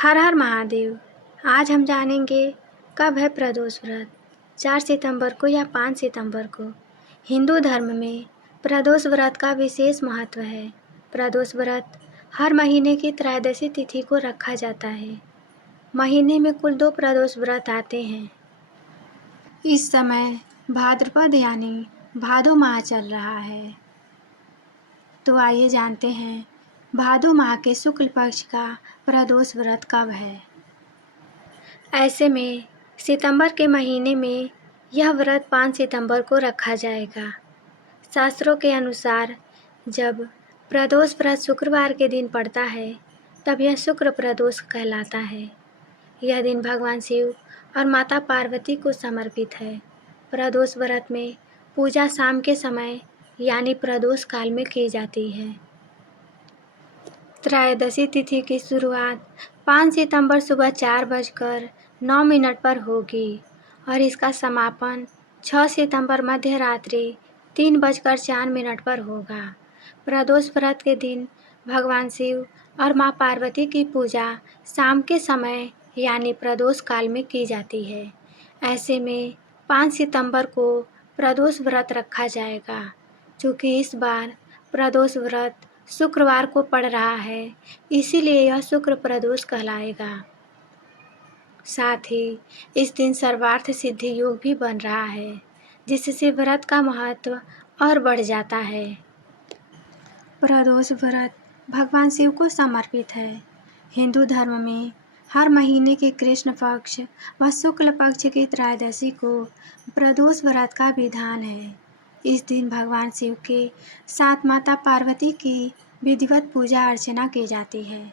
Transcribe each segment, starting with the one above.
हर हर महादेव। आज हम जानेंगे कब है प्रदोष व्रत। 4 सितंबर को या 5 सितंबर को। हिंदू धर्म में प्रदोष व्रत का विशेष महत्व है। प्रदोष व्रत हर महीने की त्रयोदशी तिथि को रखा जाता है। महीने में कुल 2 प्रदोष व्रत आते हैं। इस समय भाद्रपद यानी भादो माह चल रहा है। तो आइए जानते हैं भादो माह के शुक्ल पक्ष का प्रदोष व्रत कब है। ऐसे में सितंबर के महीने में यह व्रत 5 सितंबर को रखा जाएगा। शास्त्रों के अनुसार जब प्रदोष व्रत शुक्रवार के दिन पड़ता है तब यह शुक्र प्रदोष कहलाता है। यह दिन भगवान शिव और माता पार्वती को समर्पित है। प्रदोष व्रत में पूजा शाम के समय यानी प्रदोष काल में की जाती है। त्रयोदशी तिथि की शुरुआत 5 सितंबर सुबह 4:09 पर होगी और इसका समापन 6 सितंबर मध्य रात्रि 3:04 पर होगा। प्रदोष व्रत के दिन भगवान शिव और माँ पार्वती की पूजा शाम के समय यानी प्रदोष काल में की जाती है। ऐसे में 5 सितंबर को प्रदोष व्रत रखा जाएगा। चूँकि इस बार प्रदोष व्रत शुक्रवार को पड़ रहा है, इसीलिए यह शुक्र प्रदोष कहलाएगा। साथ ही इस दिन सर्वार्थ सिद्धि योग भी बन रहा है, जिससे व्रत का महत्व और बढ़ जाता है। प्रदोष व्रत भगवान शिव को समर्पित है। हिंदू धर्म में हर महीने के कृष्ण पक्ष व शुक्ल पक्ष की त्रयोदशी को प्रदोष व्रत का विधान है। इस दिन भगवान शिव के साथ माता पार्वती की विधिवत पूजा अर्चना की जाती है।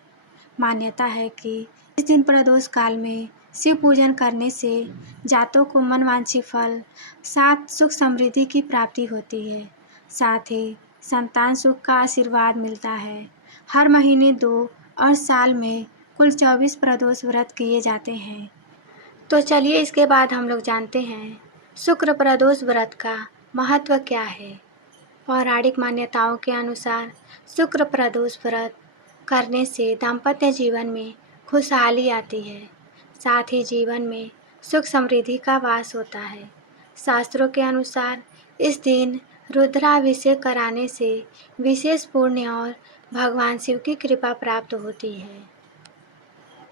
मान्यता है कि इस दिन प्रदोष काल में शिव पूजन करने से जातों को मनवांछित फल साथ सुख समृद्धि की प्राप्ति होती है। साथ ही संतान सुख का आशीर्वाद मिलता है। हर महीने 2 और साल में कुल 24 प्रदोष व्रत किए जाते हैं। तो चलिए इसके बाद हम लोग जानते हैं शुक्र प्रदोष व्रत का महत्व क्या है। पौराणिक मान्यताओं के अनुसार शुक्र प्रदोष व्रत करने से दाम्पत्य जीवन में खुशहाली आती है। साथ ही जीवन में सुख समृद्धि का वास होता है। शास्त्रों के अनुसार इस दिन रुद्राभिषेक कराने से विशेष पुण्य और भगवान शिव की कृपा प्राप्त होती है।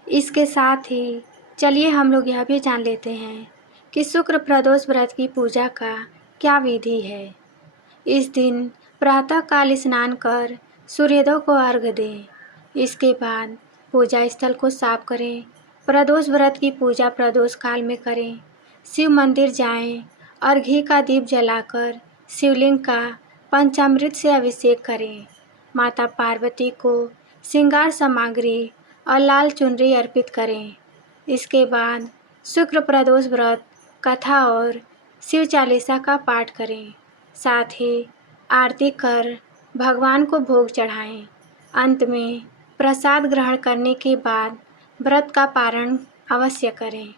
इसके साथ ही चलिए हम लोग यह भी जान लेते हैं कि शुक्र प्रदोष व्रत की पूजा का क्या विधि है। इस दिन प्रातःकाल स्नान कर सूर्योदय को अर्घ्य दें। इसके बाद पूजा स्थल को साफ करें। प्रदोष व्रत की पूजा प्रदोष काल में करें। शिव मंदिर जाएं और घी का दीप जलाकर शिवलिंग का पंचामृत से अभिषेक करें। माता पार्वती को श्रृंगार सामग्री और लाल चुनरी अर्पित करें। इसके बाद शुक्र प्रदोष व्रत कथा और शिव चालीसा का पाठ करें। साथ ही आरती कर भगवान को भोग चढ़ाएं। अंत में प्रसाद ग्रहण करने के बाद व्रत का पारण अवश्य करें।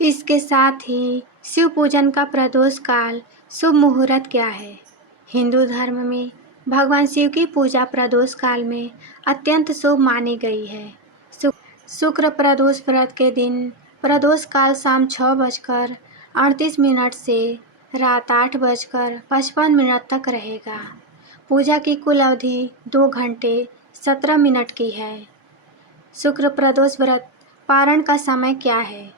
इसके साथ ही शिव पूजन का प्रदोष काल शुभ मुहूर्त क्या है। हिंदू धर्म में भगवान शिव की पूजा प्रदोष काल में अत्यंत शुभ मानी गई है। शुक्र प्रदोष व्रत के दिन प्रदोष काल शाम 6:38 से रात 8:55 तक रहेगा। पूजा की कुल अवधि 2 घंटे 17 मिनट की है। शुक्र प्रदोष व्रत पारण का समय क्या है।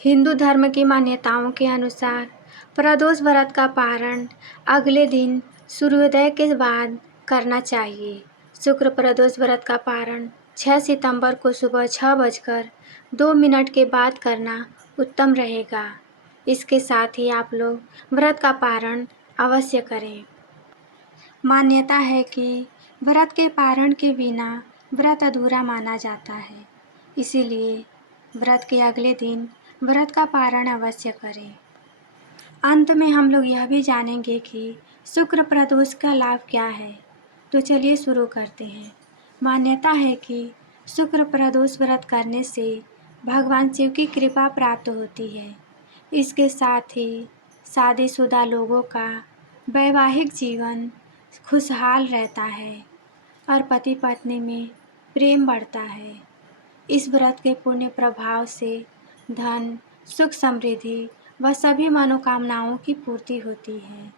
हिंदू धर्म की मान्यताओं के अनुसार प्रदोष व्रत का पारण अगले दिन सूर्योदय के बाद करना चाहिए। शुक्र प्रदोष व्रत का पारण 6 सितंबर को सुबह 6:02 के बाद करना उत्तम रहेगा। इसके साथ ही आप लोग व्रत का पारण अवश्य करें। मान्यता है कि व्रत के पारण के बिना व्रत अधूरा माना जाता है, इसीलिए व्रत के अगले दिन व्रत का पारण अवश्य करें। अंत में हम लोग यह भी जानेंगे कि शुक्र प्रदोष का लाभ क्या है। तो चलिए शुरू करते हैं। मान्यता है कि शुक्र प्रदोष व्रत करने से भगवान शिव की कृपा प्राप्त होती है। इसके साथ ही शादीशुदा लोगों का वैवाहिक जीवन खुशहाल रहता है और पति पत्नी में प्रेम बढ़ता है। इस व्रत के पुण्य प्रभाव से धन, सुख समृद्धि व सभी मनोकामनाओं की पूर्ति होती है।